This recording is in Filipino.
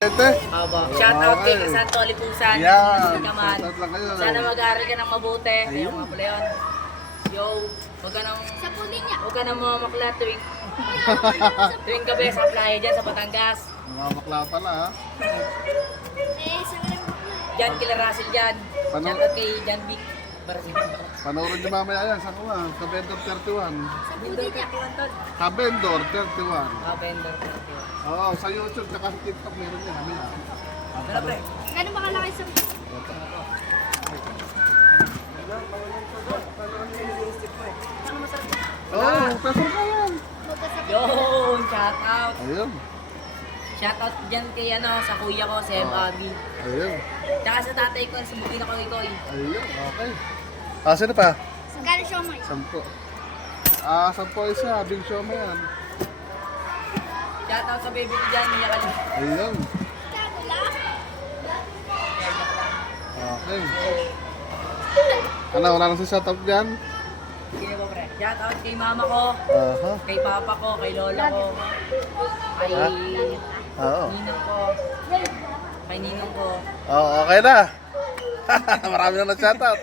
Aba. Shout out kay Crisanto Alipusan. Yan. Kaman. Shout out lang kayo. Sana mag-aaral ka ng mabuti. Ayun Ayun. nga pala yun. Yo, huwag ka nang mamakla tuwing gabi sa playa dyan sa Batangas. Mga bakla pala ha. Jan kila Russell dyan. Paano? Shout out kay Jan Vic. Barasil. Panoorin niyo mamaya yan. Saan ko ba? Sa Vendor 31. Vendor 31 tol. Sa Vendor 31. Vendor 31. Oo, sa YouTube at sa TikTok meron yan. Mamaya. Ano pre? Gano'n ba kalaki sa... Oo, peso ka yan. Yun, shout out. Ayun. Shout out dyan kay sa kuya ko, si M. Abi. Ayun. Tsaka sa tatay ko, sa bukina ko ikoy. Ayun, okay. Ah, sino pa? Gano'n siya mo 10 isa. Big show mo yan. Shout out sa baby ko dyan, Mia Kali. Ayun. Okay. Ano, wala nang shoutout dyan? Sino ba pre? Shout out kay mama ko, Aha. kay papa ko, kay lola ko, kay Oo. ninong ko, kay ninong ko. Oo, okay na. Marami na nag-shoutout.